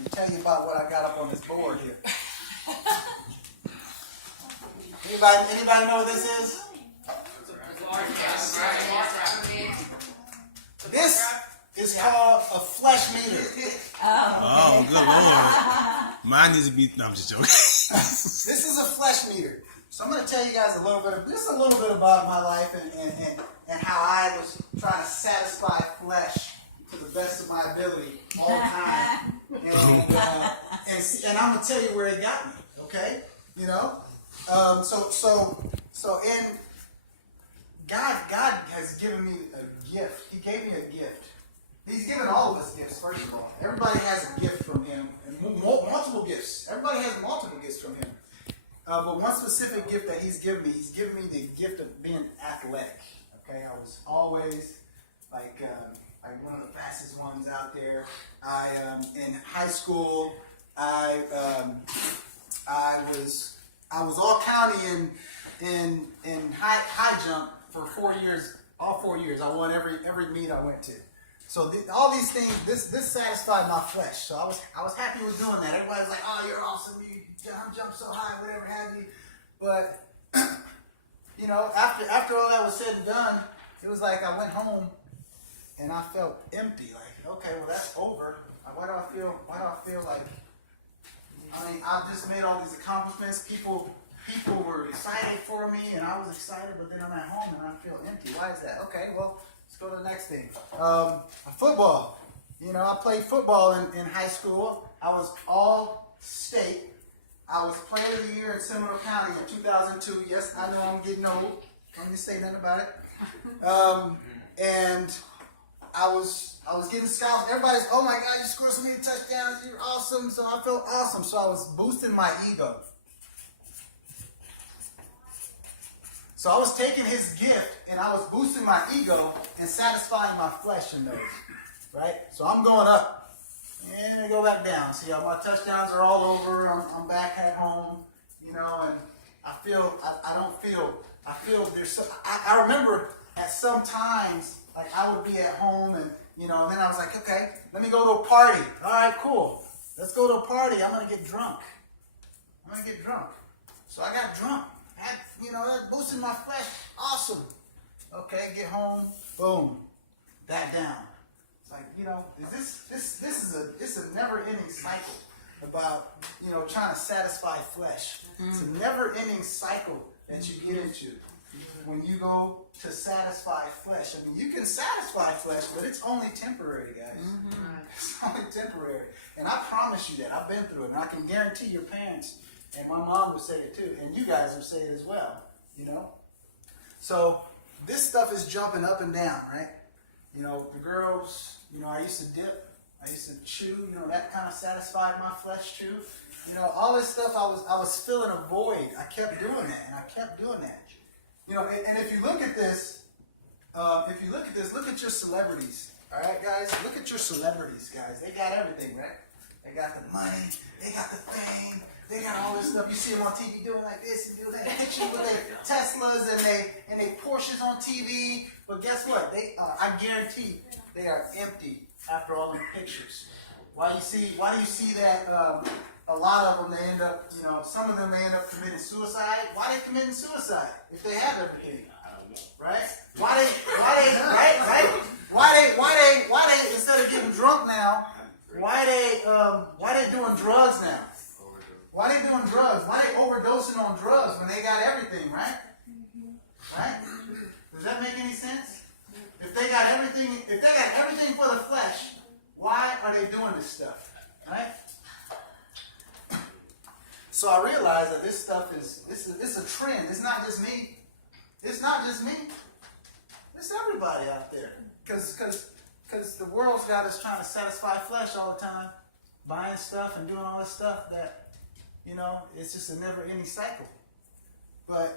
and tell you about what I got up on this board here. Anybody know what this is? This is called a flesh meter. Oh, good Lord. Mine needs to be, no, I'm just joking. This is a flesh meter. So I'm going to tell you guys a little bit about my life and how I was trying to satisfy flesh to the best of my ability all the time. And I'm going to tell you where it got me, okay? You know? So God has given me a gift. He gave me a gift. He's given all of us gifts, first of all. Everybody has a gift from him, and multiple gifts. Everybody has multiple gifts from him. But one specific gift that he's given me the gift of being athletic. Okay, I was always like one of the fastest ones out there. In high school, I was all county in high jump for 4 years. All 4 years, I won every meet I went to. So all these things, this satisfied my flesh. So I was happy with doing that. Everybody was like, "Oh, you're awesome! You jump so high, whatever have you." But you know, after all that was said and done, it was like I went home and I felt empty. Like, okay, well that's over. Why do I feel like? I mean, I've just made all these accomplishments. People were excited for me, and I was excited, but then I'm at home and I feel empty. Why is that? Okay, well, let's go to the next thing. Football. You know, I played football in high school. I was all state. I was player of the year in Seminole County in 2002. Yes, I know I'm getting old. I'm going to say nothing about it. And I was getting scouts. Everybody's, "Oh my God, you scored so many touchdowns. You're awesome." So I felt awesome. So I was boosting my ego. So I was taking his gift and I was boosting my ego and satisfying my flesh in those, right? So I'm going up and I go back down. See how my touchdowns are all over. I'm back at home, you know, and I feel there's so, I remember at some times, like I would be at home and, you know, and then I was like, okay, let me go to a party. All right, cool. Let's go to a party. I'm going to get drunk. So I got drunk. That boosted my flesh. Awesome. Okay, get home. Boom. Back down. It's like, you know, this is a never-ending cycle about, you know, trying to satisfy flesh. It's a never-ending cycle that you get into when you go to satisfy flesh. I mean, you can satisfy flesh, but it's only temporary, guys. It's only temporary. And I promise you that. I've been through it. And I can guarantee your parents and my mom would say it too, and you guys would say it as well, you know? So this stuff is jumping up and down, right? You know, the girls, you know, I used to dip, I used to chew, you know, that kind of satisfied my flesh too. You know, all this stuff, I was filling a void. I kept doing that, You know, and if you look at this, look at your celebrities, all right, guys? Look at your celebrities, guys. They got everything, right? They got the money, they got the fame, they got all this stuff. You see them on TV doing like this and doing that. Pictures with their Teslas and they Porsches on TV. But guess what? I guarantee they are empty after all them pictures. Why do you see that a lot of them, they end up, you know, some of them they end up committing suicide? Why are they committing suicide if they have everything? Right? Why they instead of getting drunk now, why they doing drugs now? Why they doing drugs? Why they overdosing on drugs when they got everything, right? Right? Does that make any sense? If they got everything for the flesh, why are they doing this stuff? Right? So I realized that this stuff it's a trend. It's not just me. It's everybody out there. Because the world's got us trying to satisfy flesh all the time, buying stuff and doing all this stuff that, you know, it's just a never-ending cycle. But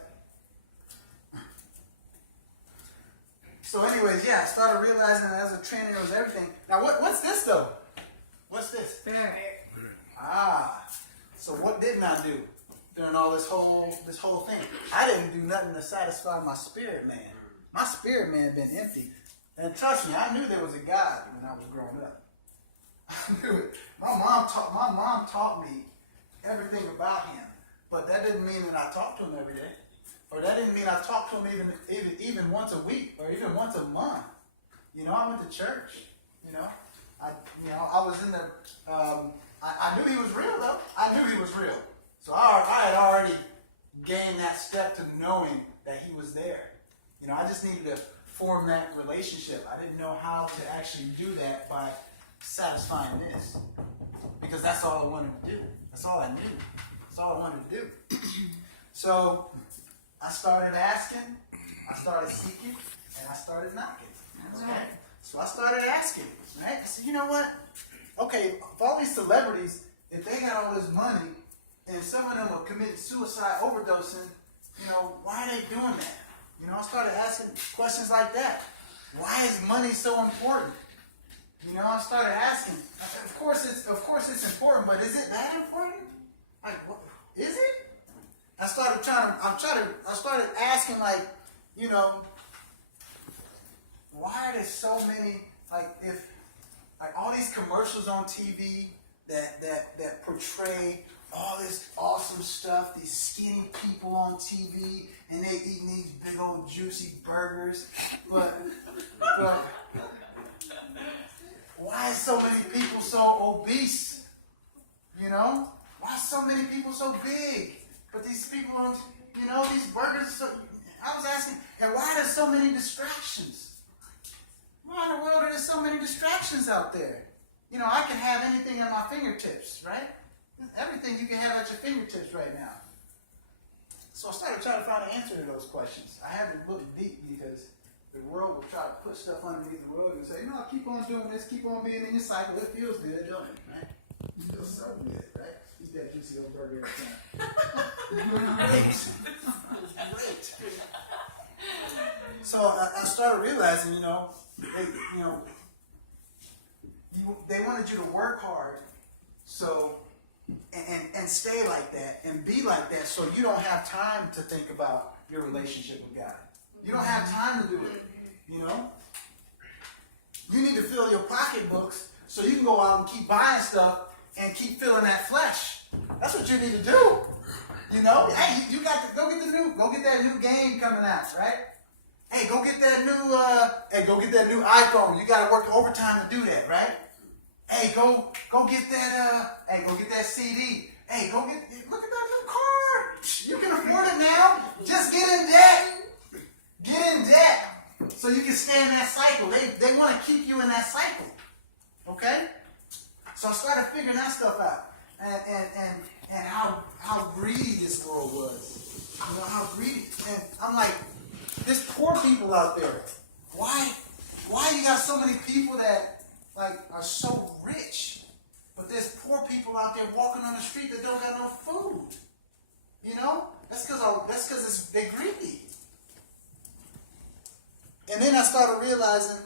so, anyways, yeah, I started realizing that as a trend, it was everything. Now, what's this though? What's this? Spirit. So what didn't I do during all this whole thing? I didn't do nothing to satisfy my spirit man. My spirit man had been empty. And trust me, I knew there was a God when I was growing up. I knew it. My mom taught me everything about him, but that didn't mean that I talked to him every day, or that didn't mean I talked to him even once a week or even once a month. You know, I went to church. I was in the. I knew he was real though. I knew he was real. So I had already gained that step to knowing that he was there. I just needed to form that relationship. I didn't know how to actually do that by satisfying this, because that's all I wanted to do. That's all I knew. That's all I wanted to do. So I started asking, I started seeking, and I started knocking. Okay? So I started asking, right? I said, you know what? Okay, if all these celebrities, if they got all this money, and some of them are committing suicide, overdosing, why are they doing that? I started asking questions like that. Why is money so important? I started asking. Of course it's important, but is it that important? Like, what, is it? I started asking, like, why are there so many, all these commercials on TV that portray all this awesome stuff, these skinny people on TV, and they eating these big old juicy burgers, but why is so many people so obese? Why are so many people so big? But these people on, these burgers are so, I was asking, and why are there so many distractions? Why in the world are there so many distractions out there? I can have anything at my fingertips, right? Everything you can have at your fingertips right now. So I started trying to find an answer to those questions. I had to look deep, because the world will try to put stuff underneath the rug and say, keep on doing this, keep on being in your cycle. It feels good, don't it? Right? It feels so good, right? Eat that juicy old burger every time. Great. So I started realizing, they wanted you to work hard, so and stay like that and be like that, so you don't have time to think about your relationship with God. You don't have time to do it. You need to fill your pocketbooks so you can go out and keep buying stuff and keep filling that flesh. That's what you need to do. Hey, you got to go get that new game coming out, right? Hey, go get that new iPhone. You got to work overtime to do that, right? Hey, go get that CD. Hey, look at that new car. You can afford it now. Just get in debt. Get in debt so you can stay in that cycle. They want to keep you in that cycle. Okay? So I started figuring that stuff out. And how greedy this world was. How greedy. And I'm like, there's poor people out there. Why you got so many people that are so rich, but there's poor people out there walking on the street that don't got no food? That's because they're greedy. And then I started realizing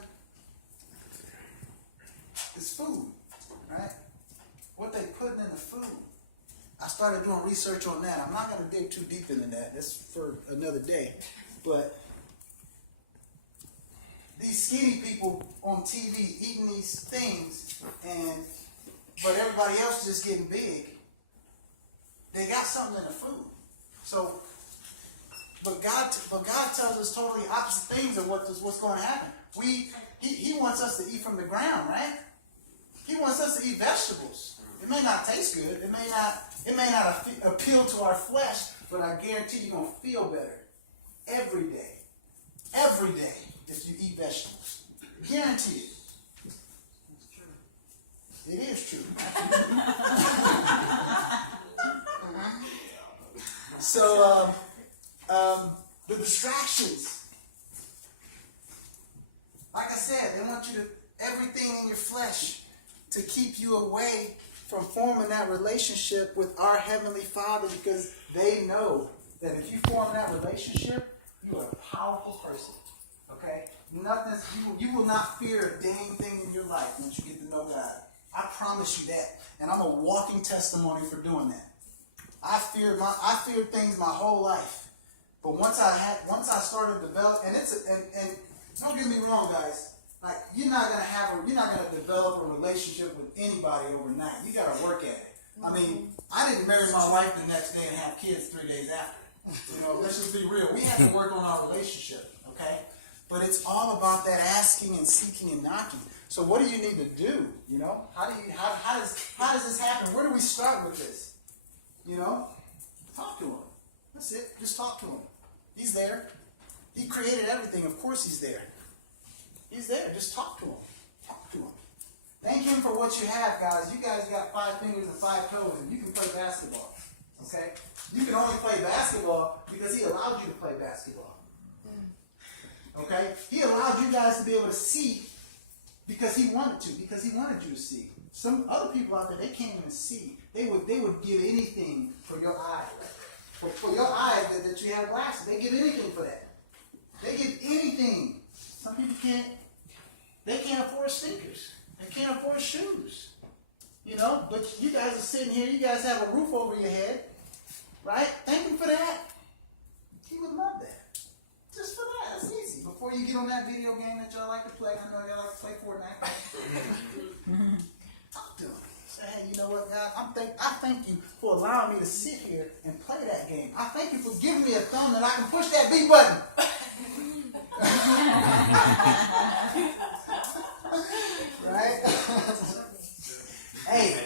it's food, right? What they putting in the food. I started doing research on that. I'm not going to dig too deep into that. That's for another day. But these skinny people on TV eating these things, but everybody else just getting big. They got something in the food. So, but God tells us totally opposite things of what's going to happen. He wants us to eat from the ground, right? He wants us to eat vegetables. It may not taste good. It may not appeal to our flesh, but I guarantee you're going to feel better every day. Every day if you eat vegetables. Guarantee it. It is true. So, the distractions. Like I said, they want you to, everything in your flesh to keep you away from forming that relationship with our Heavenly Father, because they know that if you form that relationship, you are a powerful person. Okay? You will not fear a dang thing in your life once you get to know God. I promise you that. And I'm a walking testimony for doing that. I feared things my whole life. But once I started developing, and don't get me wrong, guys, Like you're not gonna develop a relationship with anybody overnight. You gotta work at it. I mean, I didn't marry my wife the next day and have kids 3 days after. You know, let's just be real. We have to work on our relationship, okay? But it's all about that asking and seeking and knocking. So what do you need to do? You know, how does this happen? Where do we start with this? You know, talk to him. That's it. Just talk to him. He's there. He created everything. Of course he's there. He's there. Just talk to him. Talk to him. Thank him for what you have, guys. You guys got 5 fingers and 5 toes, and you can play basketball. Okay? You can only play basketball because he allowed you to play basketball. Okay? He allowed you guys to be able to see because he wanted to, because he wanted you to see. Some other people out there, they can't even see. They would give anything for your eyes. For your eyes that you have glasses. They give anything for that. They give anything. Some people can't. They can't afford sneakers. They can't afford shoes. You know, but you guys are sitting here. You guys have a roof over your head, right? Thank him for that. He would love that. Just for that. That's easy. Before you get on that video game that y'all like to play, I know y'all like to play Fortnite. Talk to him. Say, hey, you know what, God? I thank you for allowing me to sit here and play that game. I thank you for giving me a thumb that I can push that B button. Right? Hey,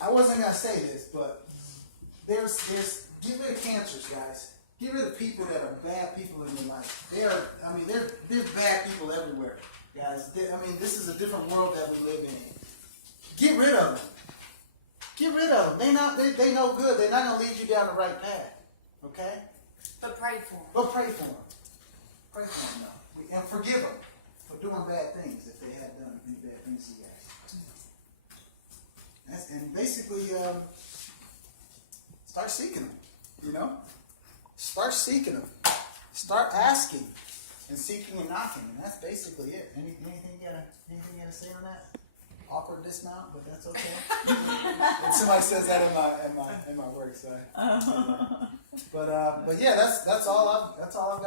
I wasn't gonna say this, but there's get rid of cancers, guys. Get rid of people that are bad people in your life. They're bad people everywhere, guys. This is a different world that we live in. Get rid of them. Get rid of them. They no good. They're not gonna lead you down the right path. Okay? But pray for them. But pray for them. Pray for them, though. And forgive them for doing bad things if they had done any bad things to you guys. And basically, start seeking them. You know? Start seeking them. Start asking and seeking and knocking. And that's basically it. Anything you gotta say on that? Awkward dismount, but that's okay. And somebody says that in my work, so. But yeah, that's all I've got.